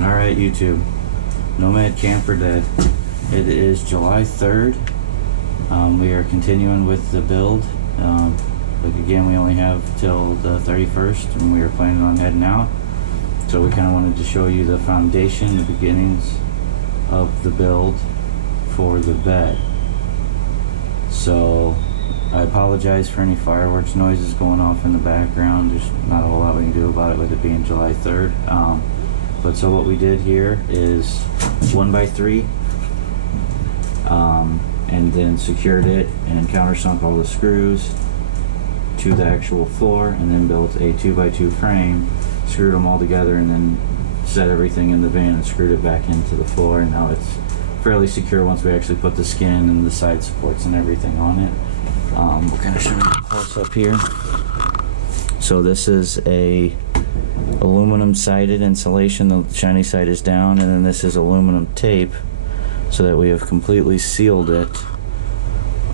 Alright, YouTube. Nomad Camper Dead. It is July 3rd. We are continuing with the build. But again, we only have till the 31st, and we are planning on heading out. So we kind of wanted to show you the foundation, the beginnings of the build for the bed. So I apologize for any fireworks noises going off in the background. There's not a whole lot we can do about it with it being July 3rd. But so what we did here is 1x3, and then secured it and countersunk all the screws to the actual floor, and then built a 2x2 frame, screwed them all together, and then set everything in the van and screwed it back into the floor. And now it's fairly secure once we actually put the skin and the side supports and everything on it. We'll kind of show you close up here. So this is a aluminum sided insulation. The shiny side is down, and then this is aluminum tape, so that we have completely sealed it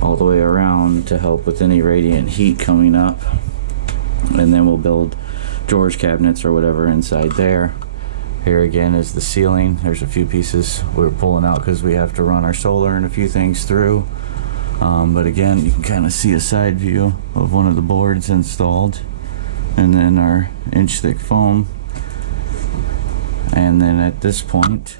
all the way around to help with any radiant heat coming up. And then we'll build drawers, cabinets, or whatever inside there. Here again is the ceiling. There's a few pieces we're pulling out because we have to run our solar and a few things through. But again, you can kind of see a side view of one of the boards installed, and then our inch thick foam. And then at this point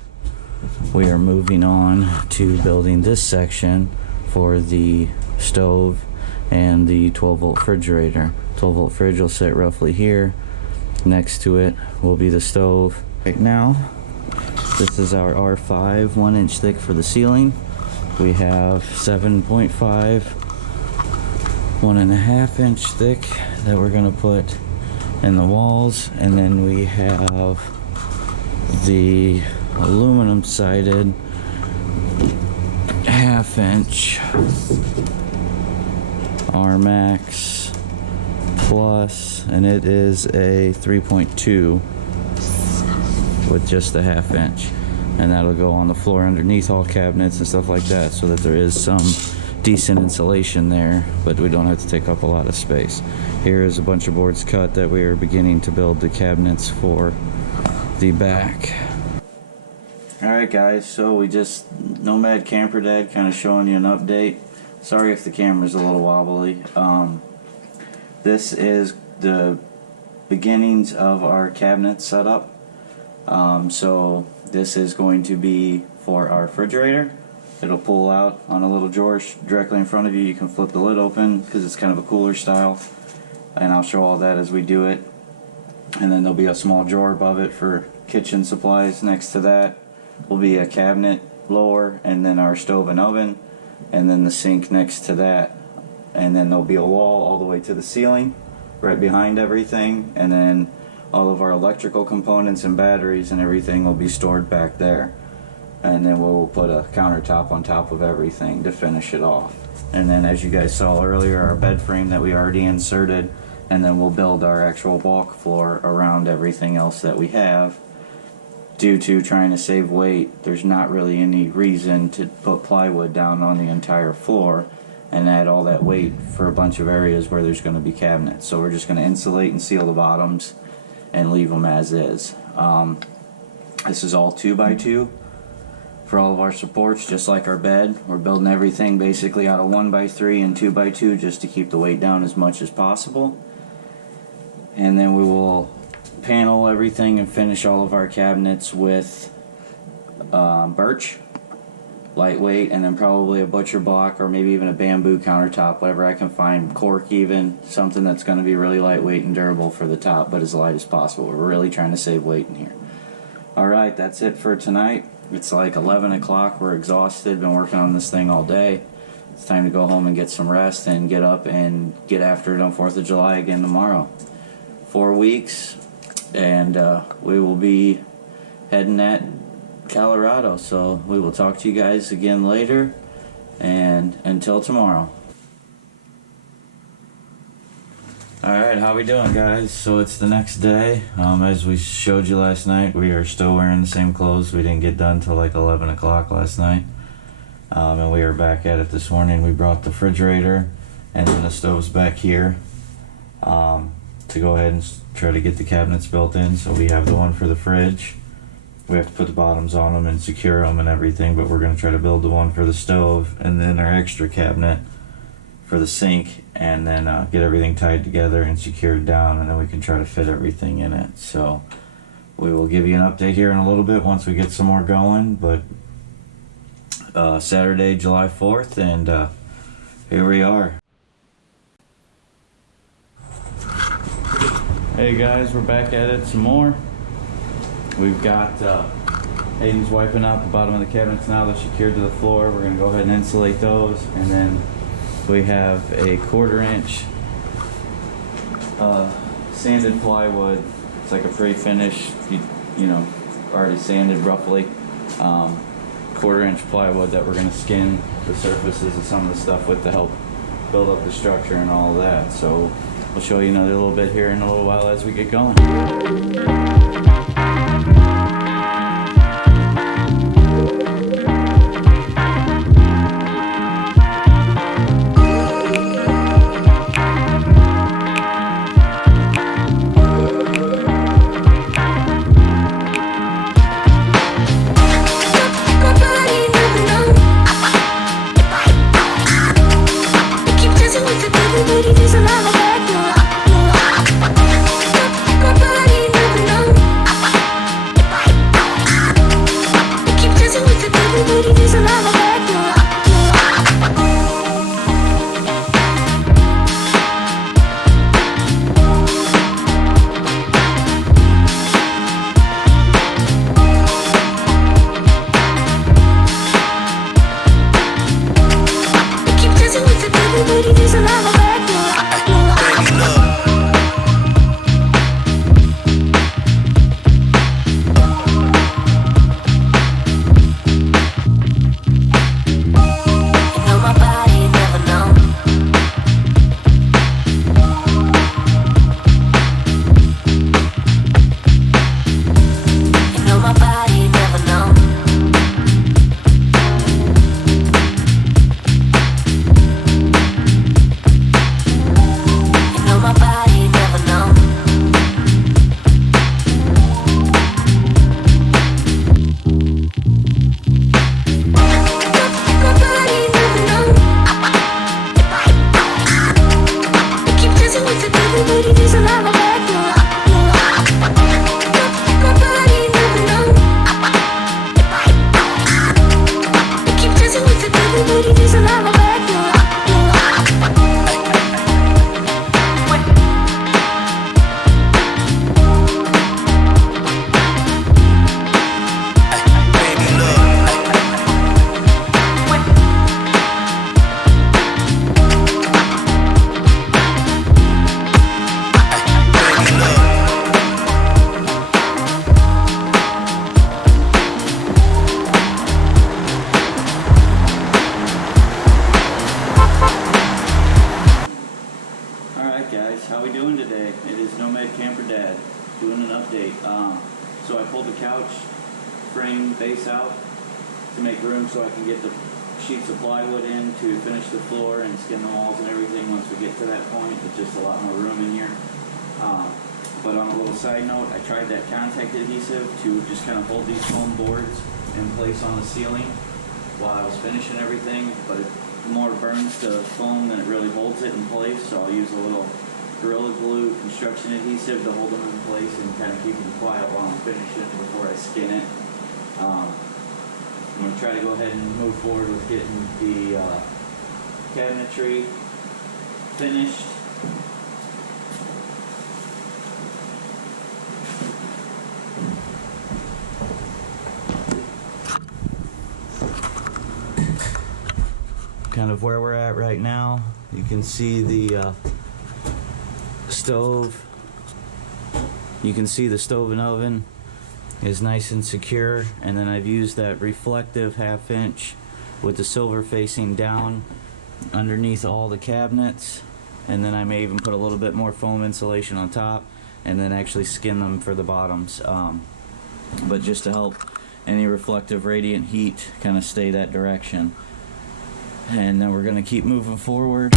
we are moving on to building this section for the stove and the 12-volt refrigerator. 12-volt fridge will sit roughly here. Next to it will be the stove. Right now, this is our R5, 1 inch thick for the ceiling. We have 7.5, 1.5 inch thick that we're gonna put in the walls, and then we have the aluminum sided 1/2 inch R-Max Plus, and it is a 3.2 with just a 1/2 inch, and that'll go on the floor underneath all cabinets and stuff like that, so that there is some decent insulation there, but we don't have to take up a lot of space. Here is a bunch of boards cut that we are beginning to build the cabinets for the back. Alright guys, so we just Nomad Camper Dead, kind of showing you an update. Sorry if the camera's a little wobbly. This is the beginnings of our cabinet setup. So this is going to be for our refrigerator. It'll pull out on a little drawer directly in front of you. You can flip the lid open because it's kind of a cooler style, and I'll show all that as we do it. And then there'll be a small drawer above it for kitchen supplies. Next to that will be a cabinet lower, and then our stove and oven, and then the sink next to that. And then there'll be a wall all the way to the ceiling right behind everything, and then all of our electrical components and batteries and everything will be stored back there. And then we'll put a countertop on top of everything to finish it off. And then, as you guys saw earlier, our bed frame that we already inserted, and then we'll build our actual walk floor around everything else that we have. Due to trying to save weight, there's not really any reason to put plywood down on the entire floor and add all that weight for a bunch of areas where there's going to be cabinets. So we're just going to insulate and seal the bottoms and leave them as is. This is all 2x2 for all of our supports, just like our bed. We're building everything basically out of 1x3 and 2x2 just to keep the weight down as much as possible. And then we will panel everything and finish all of our cabinets with birch, lightweight, and then probably a butcher block or maybe even a bamboo countertop, whatever I can find, cork even, something that's going to be really lightweight and durable for the top, but as light as possible. We're really trying to save weight in here. Alright, that's it for tonight. It's like 11 o'clock. We're exhausted, been working on this thing all day. It's time to go home and get some rest and get up and get after it on 4th of July again tomorrow. 4 weeks, and we will be heading at Colorado. So we will talk to you guys again later, and until tomorrow. Alright, how we doing, guys? So it's the next day. As we showed you last night, we are still wearing the same clothes. We didn't get done till like 11 o'clock last night, and we are back at it this morning. We brought the refrigerator and then the stoves back here to go ahead and try to get the cabinets built in. So we have the one for the fridge, we have to put the bottoms on them and secure them and everything, but we're going to try to build the one for the stove and then our extra cabinet for the sink, and then get everything tied together and secured down, and then we can try to fit everything in it. So we will give you an update here in a little bit once we get some more going, but Saturday, July 4th, and here we are. Hey guys, we're back at it some more. We've got Hayden's wiping out the bottom of the cabinets now. They're secured to the floor. We're going to go ahead and insulate those, and then we have a 1/4 inch sanded plywood. It's like a pre-finished, you know, already sanded roughly. 1/4 inch plywood that we're going to skin the surfaces of some of the stuff with to help build up the structure and all of that. So we'll show you another little bit here in a little while as we get going. So I pulled the couch frame base out to make room so I can get the sheets of plywood in to finish the floor and skin the walls and everything. Once we get to that point, it's just a lot more room in here. But on a little side note, I tried that contact adhesive to just kind of hold these foam boards in place on the ceiling while I was finishing everything, but it more burns the foam than it really holds it in place, so I'll use a little Gorilla Glue construction adhesive to hold them in place and kind of keep them quiet while I'm finishing before I skin it. I'm going to try to go ahead and move forward with getting the cabinetry finished. Kind of where we're at right now. You can see the stove. You can see the stove and oven is nice and secure, and then I've used that reflective 1/2 inch with the silver facing down underneath all the cabinets, and then I may even put a little bit more foam insulation on top and then actually skin them for the bottoms, but just to help any reflective radiant heat kind of stay that direction. And then we're going to keep moving forward.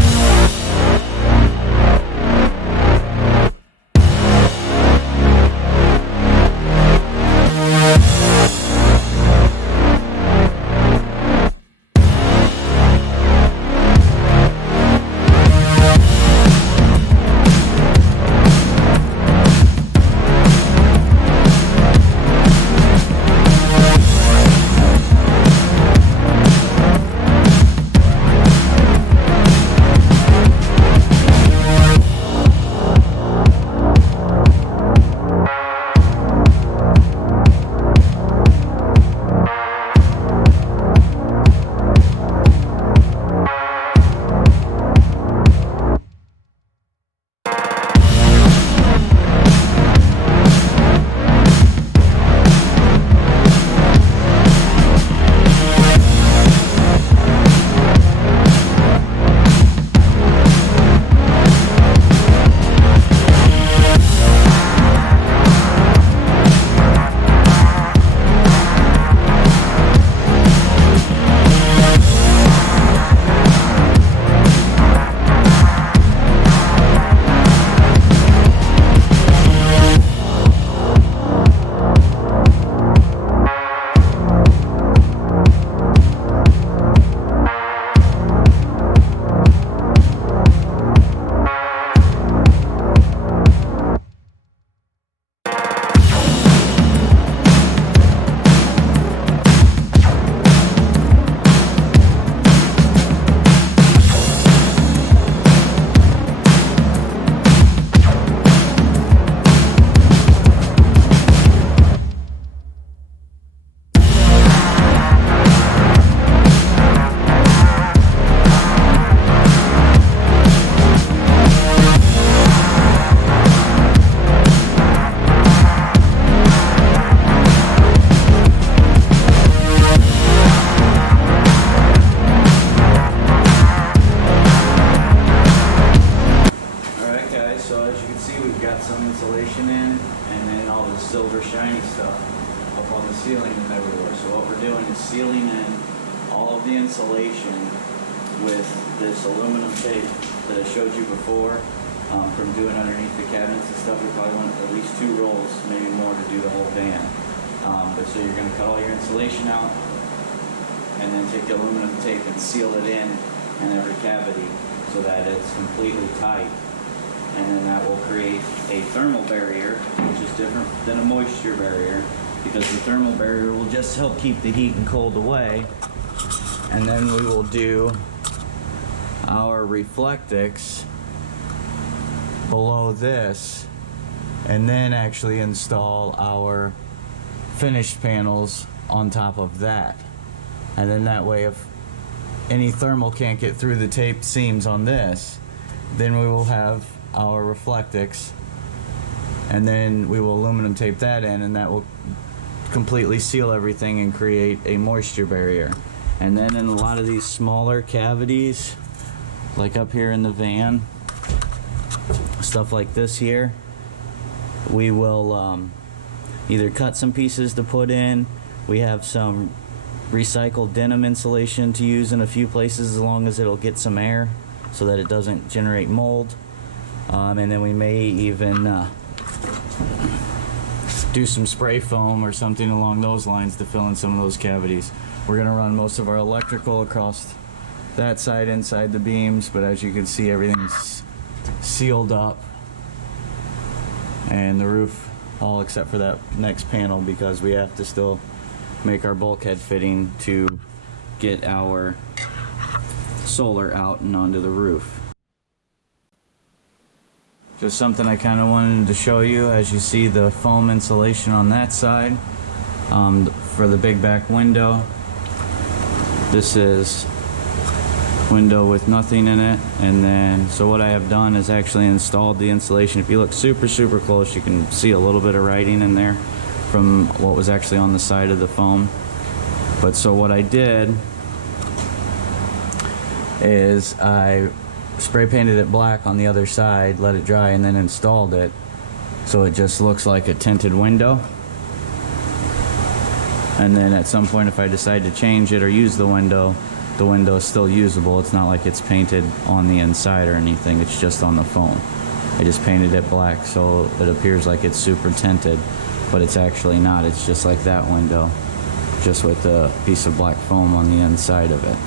on the ceiling and everywhere. So what we're doing is sealing in all of the insulation with this aluminum tape that I showed you before. From doing underneath the cabinets and stuff, we probably want at least 2 rolls, maybe more, to do the whole van. But so you're going to cut all your insulation out, and then take the aluminum tape and seal it in every cavity so that it's completely tight. And then that will create a thermal barrier, which is different than a moisture barrier, because the thermal barrier will just help keep the heat and cold away. And then we will do our Reflectix below this, and then actually install our finished panels on top of that. And then that way, if any thermal can't get through the taped seams on this, then we will have our Reflectix, and then we will aluminum tape that in, and that will completely seal everything and create a moisture barrier. And then in a lot of these smaller cavities, like up here in the van, stuff like this here, we will either cut some pieces to put in. We have some recycled denim insulation to use in a few places, as long as it'll get some air so that it doesn't generate mold. And then we may even do some spray foam or something along those lines to fill in some of those cavities. We're going to run most of our electrical across that side inside the beams, but as you can see, everything's sealed up, and the roof all except for that next panel, because we have to still make our bulkhead fitting to get our solar out and onto the roof. Just something I kind of wanted to show you. As you see, the foam insulation on that side for the big back window. This is window with nothing in it, and then so what I have done is actually installed the insulation. If you look super close, you can see a little bit of writing in there from what was actually on the side of the foam. But so what I did is I spray painted it black on the other side, let it dry, and then installed it so it just looks like a tinted window. And then at some point, if I decide to change it or use the window is still usable. It's not like it's painted on the inside or anything, it's just on the foam. I just painted it black so it appears like it's super tinted, but it's actually not. It's just like that window, just with a piece of black foam on the inside of it.